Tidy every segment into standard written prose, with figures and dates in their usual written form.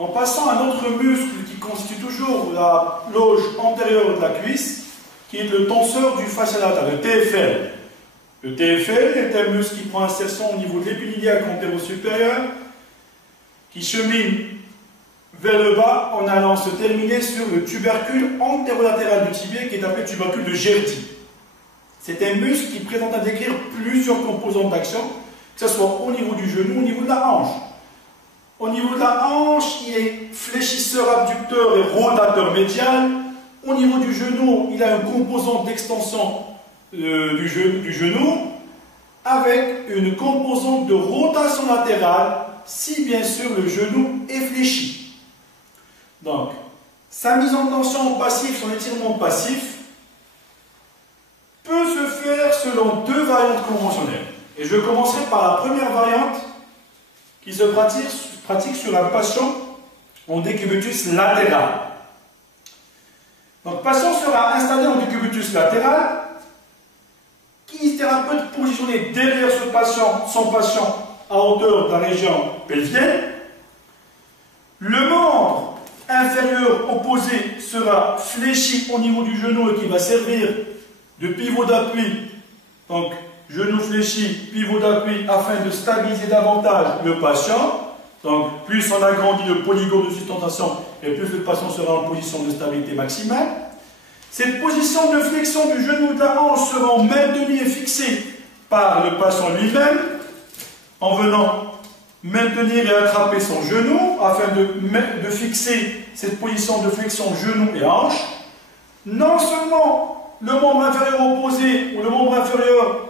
En passant à un autre muscle qui constitue toujours la loge antérieure de la cuisse, qui est le tenseur du fascia lata, le TFL. Le TFL est un muscle qui prend insertion au niveau de l'épiniliaque antéro-supérieur, qui chemine vers le bas en allant se terminer sur le tubercule antérolatéral du tibia, qui est appelé tubercule de Gerty. C'est un muscle qui présente à décrire plusieurs composantes d'action, que ce soit au niveau du genou, au niveau de la hanche. Au niveau de la hanche, il est fléchisseur, abducteur et rotateur médial. Au niveau du genou, il a une composante d'extension du genou avec une composante de rotation latérale si bien sûr le genou est fléchi. Donc, sa mise en tension passive, son étirement passif peut se faire selon deux variantes conventionnelles. Et je commencerai par la première variante qui se pratique sur un patient en décubitus latéral. Donc, le patient sera installé en décubitus latéral. Kinésithérapeute positionné derrière son patient à hauteur de la région pelvienne. Le membre inférieur opposé sera fléchi au niveau du genou et qui va servir de pivot d'appui. Donc, genou fléchi, pivot d'appui afin de stabiliser davantage le patient. Donc, plus on agrandit le polygone de sustentation et plus le patient sera en position de stabilité maximale. Cette position de flexion du genou de la hanche sera maintenue et fixée par le patient lui-même en venant maintenir et attraper son genou afin de fixer cette position de flexion genou et hanche. Non seulement le membre inférieur opposé ou le membre inférieur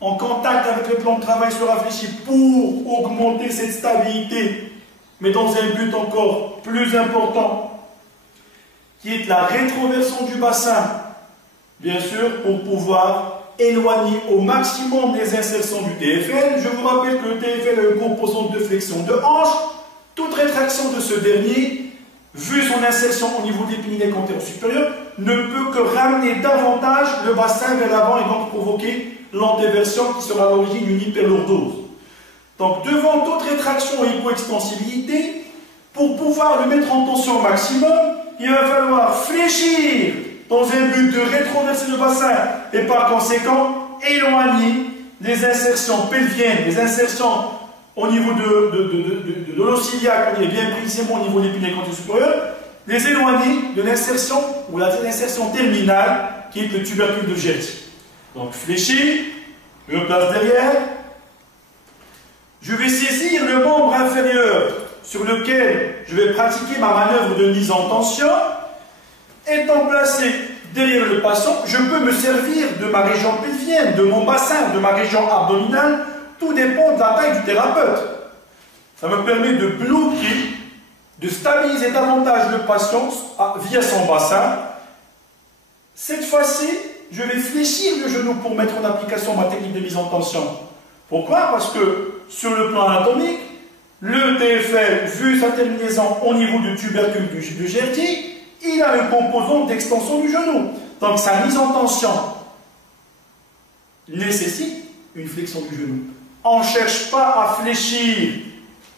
en contact avec le plan de travail sera fléchi pour augmenter cette stabilité, mais dans un but encore plus important, qui est la rétroversion du bassin, bien sûr, pour pouvoir éloigner au maximum les insertions du TFL. Je vous rappelle que le TFL a une composante de flexion de hanche. Toute rétraction de ce dernier, vu son insertion au niveau de l'épiniliaque antérieur-supérieur, ne peut que ramener davantage le bassin vers l'avant et donc provoquer l'antéversion qui sera à l'origine d'une hyperlordose. Donc, devant toute rétraction et hypoextensibilité, pour pouvoir le mettre en tension au maximum, il va falloir fléchir dans un but de rétroverser le bassin et par conséquent éloigner les insertions pelviennes, les insertions au niveau de l'os iliaque, et bien précisément au niveau de l'épiniliaque antérieur-supérieur, les éloigner de l'insertion ou l'insertion terminale qui est le tubercule de Gerty. Donc fléchir, je me place derrière, je vais saisir le membre inférieur sur lequel je vais pratiquer ma manœuvre de mise en tension. Étant placé derrière le patient, je peux me servir de ma région pelvienne, de mon bassin, de ma région abdominale. Tout dépend de la taille du thérapeute. Ça me permet de bloquer, de stabiliser davantage le patient via son bassin. Cette fois-ci, je vais fléchir le genou pour mettre en application ma technique de mise en tension. Pourquoi? Parce que sur le plan anatomique, le TFL, vu sa terminaison au niveau du tubercule de Gerty, il a une composante d'extension du genou. Donc sa mise en tension nécessite une flexion du genou. On ne cherche pas à fléchir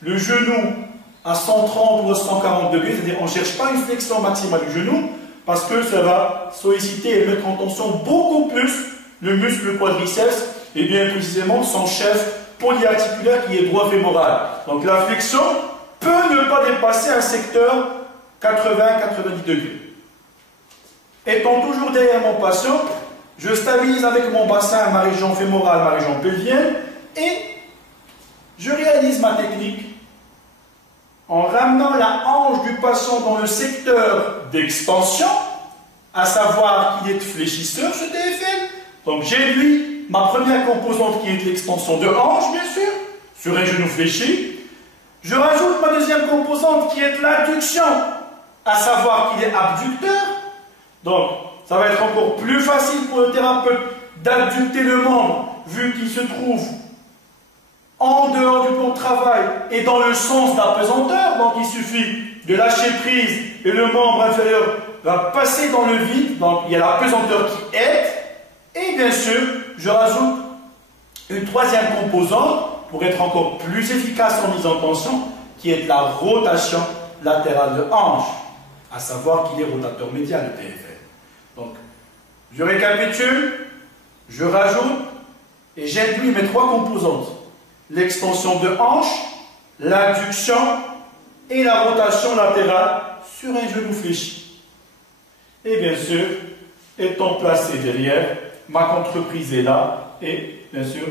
le genou à 130 ou 140 degrés, c'est-à-dire on ne cherche pas une flexion maximale du genou, parce que ça va solliciter et mettre en tension beaucoup plus le muscle quadriceps, et bien précisément son chef polyarticulaire qui est droit fémoral. Donc la flexion peut ne pas dépasser un secteur 80-90 degrés. Étant toujours derrière mon patient, je stabilise avec mon bassin ma région fémorale, ma région pelvienne, et je réalise ma technique en ramenant la hanche du patient dans le secteur d'extension, à savoir qu'il est fléchisseur ce TFL. Donc j'ai lui ma première composante qui est l'extension de hanche, bien sûr, sur un genou fléchi. Je rajoute ma deuxième composante qui est l'adduction, à savoir qu'il est abducteur. Donc ça va être encore plus facile pour le thérapeute d'abducter le membre, vu qu'il se trouve en dehors du plan de travail et dans le sens de la pesanteur. Donc il suffit de lâcher prise et le membre inférieur va passer dans le vide. Donc il y a la pesanteur qui aide. Et bien sûr, je rajoute une troisième composante pour être encore plus efficace en mise en tension, qui est la rotation latéral de hanche, à savoir qu'il est rotateur médial, le TFL. Donc, je récapitule, je rajoute et j'induis mes trois composantes. L'extension de hanche, l'adduction et la rotation latérale sur un genou fléchi. Et bien sûr, étant placé derrière, ma contreprise est là et bien sûr,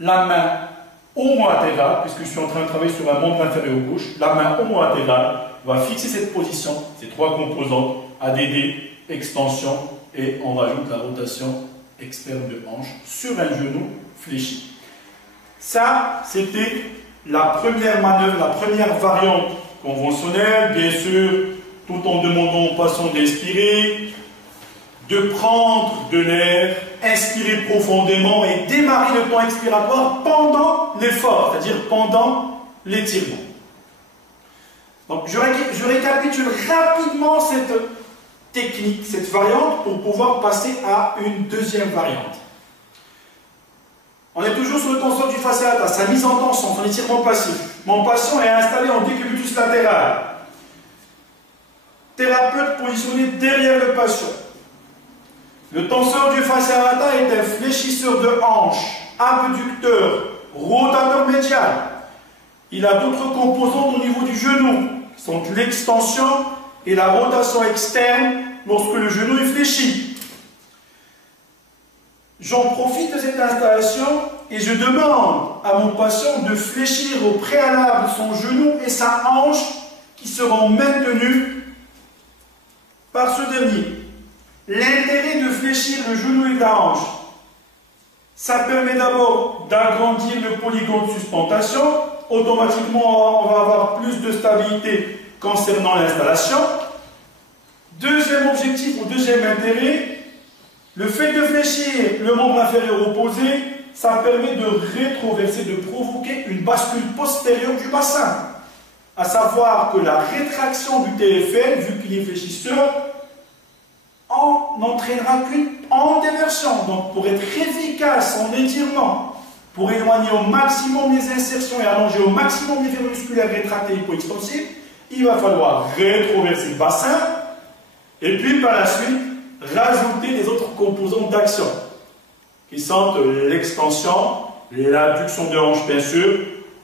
la main homo-latérale, puisque je suis en train de travailler sur un membre inférieur gauche, la main homo-latérale va fixer cette position, ces trois composantes, ADD, extension et on rajoute la rotation externe de hanche sur un genou fléchi. Ça, c'était la première manœuvre, la première variante conventionnelle, bien sûr, tout en demandant aux patients d'inspirer, de prendre de l'air, inspirer profondément et démarrer le temps expiratoire pendant l'effort, c'est-à-dire pendant l'étirement. Donc, je récapitule rapidement cette technique, cette variante, pour pouvoir passer à une deuxième variante. On est toujours sur le tenseur du fascia lata, sa mise en tension, son étirement passif. Mon patient est installé en décubitus latéral. Thérapeute positionné derrière le patient. Le tenseur du fascia lata est un fléchisseur de hanche, abducteur, rotateur médial. Il a d'autres composantes au niveau du genou, qui sont l'extension et la rotation externe lorsque le genou est fléchi. J'en profite de cette installation et je demande à mon patient de fléchir au préalable son genou et sa hanche qui seront maintenus par ce dernier. L'intérêt de fléchir le genou et la hanche, ça permet d'abord d'agrandir le polygone de sustentation. Automatiquement, on va avoir plus de stabilité concernant l'installation. Deuxième objectif ou deuxième intérêt, le fait de fléchir le membre inférieur opposé, ça permet de rétroverser, de provoquer une bascule postérieure du bassin. À savoir que la rétraction du TFL, vu qu'il est fléchisseur, n'entraînera qu'en déversion. Donc, pour être efficace en étirement, pour éloigner au maximum les insertions et allonger au maximum les fibres musculaires rétractées et hypoextensives, il va falloir rétroverser le bassin et puis par la suite rajouter les autres composantes d'action qui sont l'extension, l'abduction de hanche bien sûr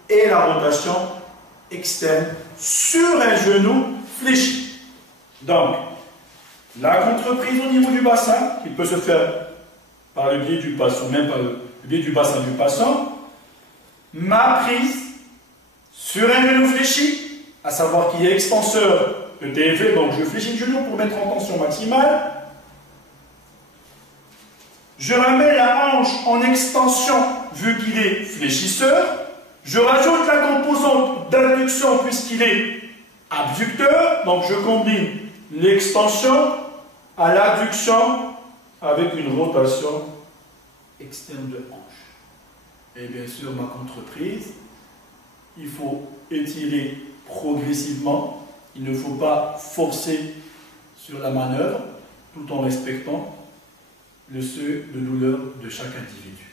et la rotation externe sur un genou fléchi. Donc, la contreprise au niveau du bassin, qui peut se faire par le biais du patient, même par le biais du bassin du patient, ma prise sur un genou fléchi, à savoir qu'il est extenseur de TFL, donc je fléchis le genou pour mettre en tension maximale. Je ramène la hanche en extension vu qu'il est fléchisseur. Je rajoute la composante d'adduction puisqu'il est abducteur, donc je combine l'extension à l'adduction avec une rotation externe de hanche. Et bien sûr, ma contreprise, il faut étirer progressivement. Il ne faut pas forcer sur la manœuvre tout en respectant le seuil de douleur de chaque individu.